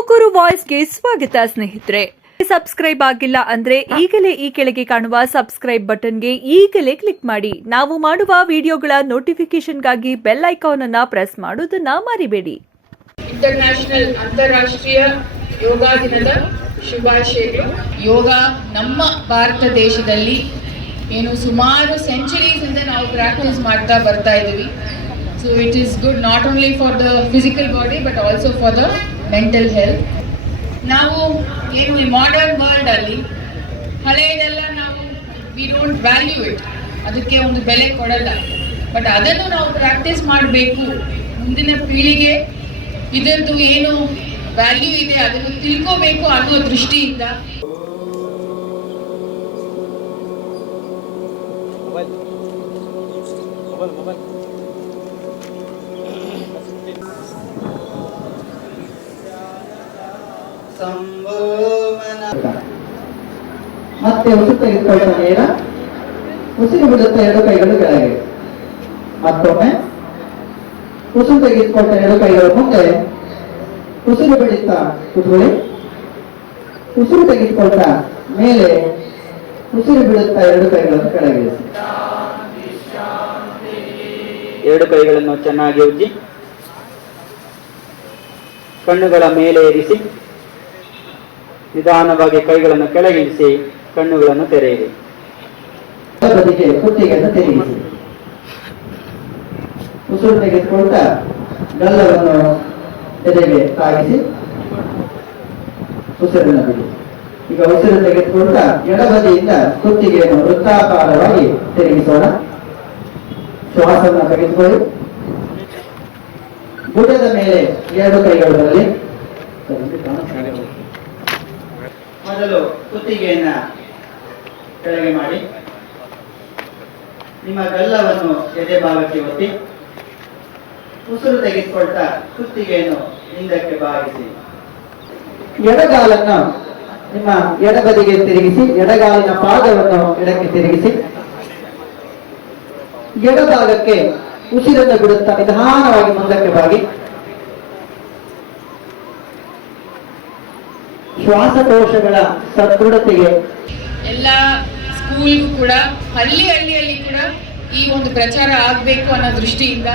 ತುಮಕೂರು ವಾಯ್ಸ್ಗೆ ಸ್ವಾಗತ, ಸ್ನೇಹಿತರೆ. ಸಬ್ಸ್ಕ್ರೈಬ್ ಆಗಿಲ್ಲ ಅಂದ್ರೆ ಈಗಲೇ ಈ ಕೆಳಗೆ ಕಾಣುವ ಸಬ್ಸ್ಕ್ರೈಬ್ ಬಟನ್ಗೆ ಈಗಲೇ ಕ್ಲಿಕ್ ಮಾಡಿ. ನಾವು ಮಾಡುವ ವಿಡಿಯೋಗಳ ನೋಟಿಫಿಕೇಶನ್ಗಾಗಿ ಬೆಲ್ ಐಕಾನ್ ಅನ್ನ ಪ್ರೆಸ್ ಮಾಡೋದನ್ನ ಮರಿಬೇಡಿ. ಇಂಟರ್ನ್ಯಾಷನಲ್ ಅಂತಾರಾಷ್ಟ್ರೀಯ ಯೋಗ ದಿನದ ಶುಭಾಶಯಗಳು. ಯೋಗ ನಮ್ಮ ಭಾರತ ದೇಶದಲ್ಲಿ ಏನು ಸುಮಾರು ಸೆಂಚುರೀಸ್ ಇಂದ ನಾವು ಪ್ರಾಕ್ಟೀಸ್ ಮಾಡ್ತಾ ಬರ್ತಾ ಇದ್ದೀವಿ. So it is good not only for the physical body but also for the mental health ನಾವು ಏನು ಈ ಮಾಡರ್ನ್ ವರ್ಲ್ಡ್ ಅಲ್ಲಿ ಹಳೆಯದೆಲ್ಲ ನಾವು ವಿ ಡೋಂಟ್ ವ್ಯಾಲ್ಯೂ ಇಟ್ ಅದಕ್ಕೆ ಒಂದು ಬೆಲೆ ಕೊಡಲ್ಲ. ಬಟ್ ಅದನ್ನು ನಾವು ಪ್ರಾಕ್ಟೀಸ್ ಮಾಡಬೇಕು. ಮುಂದಿನ ಪೀಳಿಗೆ ಇದರದ್ದು ಏನು ವ್ಯಾಲ್ಯೂ ಇದೆ, ಅದನ್ನು ತಿಳ್ಕೋಬೇಕು ಅನ್ನೋ ದೃಷ್ಟಿಯಿಂದ. ಮತ್ತೆ ಉಸಿರು ತೆಗೆದುಕೊಳ್ಳುವ ನೇರ ಉಸಿರು ಬಿಡುತ್ತ ಎರಡು ಕೈಗಳು ಕೆಳಗೆ. ಮತ್ತೊಮ್ಮೆ. ಉಸಿರು ತೆಗೆದುಕೊಟ್ಟ ಎರಡು ಕೈಗಳು ಮುಂದೆ. ಉಸಿರು ಬಿಡುತ್ತಾ ಕುದುರೆ ಉಸಿರು ತೆಗೆದುಕೊಂಡ ಮೇಲೆ. ಉಸಿರು ಬಿಡುತ್ತಾ ಎರಡು ಕೈಗಳನ್ನು ಕೆಳಗೆ. ಎರಡು ಕೈಗಳನ್ನು ಚೆನ್ನಾಗಿ ಉಜ್ಜಿ. ಕಣ್ಣುಗಳ ಮೇಲೆ ಇರಿಸಿ ನಿಧಾನವಾಗಿ ಕೈಗಳನ್ನು ಕೆಳಗಿಳಿಸಿ, ಕಣ್ಣುಗಳನ್ನು ತೆರೆಯಿರಿ. ಕುತ್ತಿಗೆಯನ್ನು ತೆರೆಯಿರಿ. ಉಸಿರು ತೆಗೆದುಕೊಳ್ತಾ ಗಲ್ಲವನ್ನು ಎದೆಗೆ ತಾಗಿಸಿ ಉಸಿರನ್ನು ಬಿಡಿ. ಈಗ ಉಸಿರು ತೆಗೆದುಕೊಳ್ತಾ ಎಡಬದಿಯಿಂದ ಕುತ್ತಿಗೆಯನ್ನು ವೃತ್ತಾಕಾರವಾಗಿ ತಿರುಗಿಸೋಣ ಶ್ವಾಸವನ್ನು ತೆಗೆದುಕೊಳ್ಳಿ. ಭುಜದ ಮೇಲೆ ಎರಡು ಕೈಗಳಲ್ಲಿ ಕುತ್ತಿಗೆಯನ್ನ ಕೆಳಗೆ ಮಾಡಿ. ನಿಮ್ಮ ಗಲ್ಲವನ್ನು ಎದೆ ಭಾಗಕ್ಕೆ ಒತ್ತಿ, ಉಸಿರು ತೆಗೆದುಕೊಳ್ತಾ ಕುತ್ತಿಗೆಯನ್ನು ಹಿಂದಕ್ಕೆ ಭಾಗಿಸಿ ಎಡಗಾಲನ್ನು ನಿಮ್ಮ ಎಡಬದಿಗೆ ತಿರುಗಿಸಿ, ಎಡಗಾಲಿನ ಪಾದವನ್ನು ಎಡಕ್ಕೆ ತಿರುಗಿಸಿ. ಎಡಭಾಗಕ್ಕೆ ಉಸಿರನ್ನು ಬಿಡುತ್ತಾ ನಿಧಾನವಾಗಿ ಮುಂದಕ್ಕೆ ಬಾಗಿ. ಶ್ವಾಸಕೋಶಗಳ ಸದೃಢತೆಗೆ. ಎಲ್ಲ ಸ್ಕೂಲ್ಗೂ ಕೂಡ, ಹಳ್ಳಿ ಹಳ್ಳಿಯಲ್ಲಿ ಕೂಡ ಈ ಒಂದು ಪ್ರಚಾರ ಆಗಬೇಕು ಅನ್ನೋ ದೃಷ್ಟಿಯಿಂದ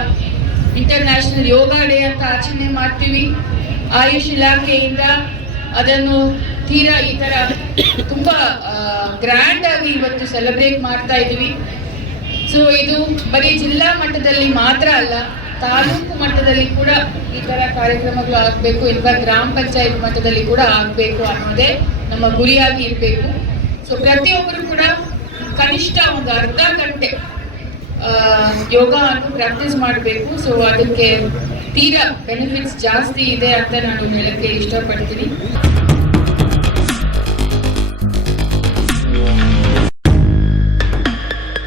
ಇಂಟರ್ನ್ಯಾಷನಲ್ ಯೋಗ ಡೇ ಅಂತ ಆಚರಣೆ ಮಾಡ್ತೀವಿ. ಆಯುಷ್ ಇಲಾಖೆಯಿಂದ ಅದನ್ನು ತೀರಾ ಈ ಥರ ತುಂಬ ಗ್ರ್ಯಾಂಡ್ ಆಗಿ ಇವತ್ತು ಸೆಲೆಬ್ರೇಟ್ ಮಾಡ್ತಾ ಇದ್ದೀವಿ. ಸೊ ಇದು ಬರೀ ಜಿಲ್ಲಾ ಮಟ್ಟದಲ್ಲಿ ಮಾತ್ರ ಅಲ್ಲ ತಾಲೂಕು ಮಟ್ಟದಲ್ಲಿ ಕೂಡ ಈ ತರ ಕಾರ್ಯಕ್ರಮಗಳು ಆಗಬೇಕು ಇಲ್ಲ ಗ್ರಾಮ ಪಂಚಾಯತ್ ಮಟ್ಟದಲ್ಲಿ ಕೂಡ ಆಗಬೇಕು ಅನ್ನೋದೇ ನಮ್ಮ ಗುರಿಯಾಗಿ ಇರಬೇಕು. ಸೊ ಪ್ರತಿಯೊಬ್ಬರು ಕೂಡ ಕನಿಷ್ಠ ಒಂದು ಅರ್ಧ ಗಂಟೆ ಯೋಗ ಅನ್ನು ಪ್ರಾಕ್ಟೀಸ್ ಮಾಡಬೇಕು. ಸೊ ಅದಕ್ಕೆ ತೀರಾ ಬೆನಿಫಿಟ್ಸ್ ಜಾಸ್ತಿ ಇದೆ ಅಂತ ನಾನು ಹೇಳಕ್ಕೆ ಇಷ್ಟಪಡ್ತೀನಿ.